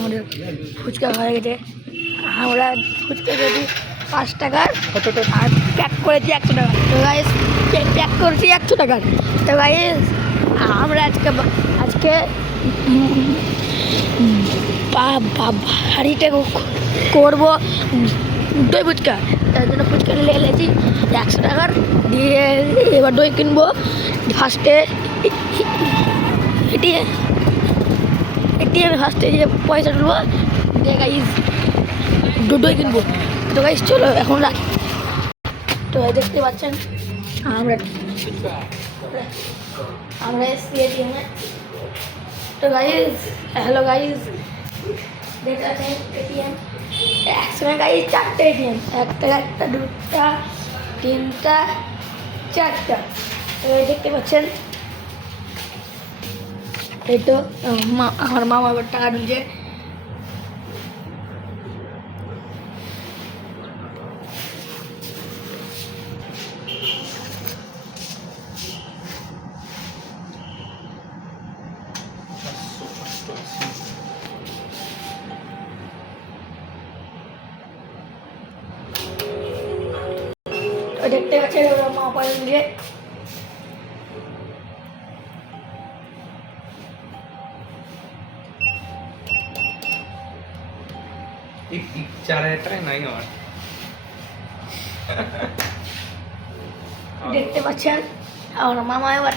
আমাদের ফুচকা হয়ে গেছে। আমরা ফুচকা খেয়েছি 5 টাকার আর প্যাক করেছি 100 টাকা। তো গাইস প্যাক করেছি 100 টাকার। তো গাইস আমরা আজকে বাড়িতে করবো দই ফুচকা। তার জন্য ফুচকা লেগেছি 100 টাকার দিয়ে। এবার দই কিনবো। ফার্স্টে এটিএমে ফার্স্টে যে পয়সা তুলবো দিয়ে গাইস দই কিনবো। তো গাইস চলো এখন রাখি। তো দেখতে পাচ্ছেন আমরা এসছি এটিএমে। তো গাইস হ্যালো গাইস, দেখতে পাচ্ছেন এটিএম। একসঙ্গে গাইস 4টে এটিএম, একটা 2টা 3টা 4টা। তো দেখতে পাচ্ছেন এই তো আমার মামা আবার টাকা দিচ্ছে। তো দেখতে পাচ্ছেন মা পয়সা দিয়ে एक 4000 টাকা নাই আমার। দেখতে পাচ্ছেন আমার মামা এবার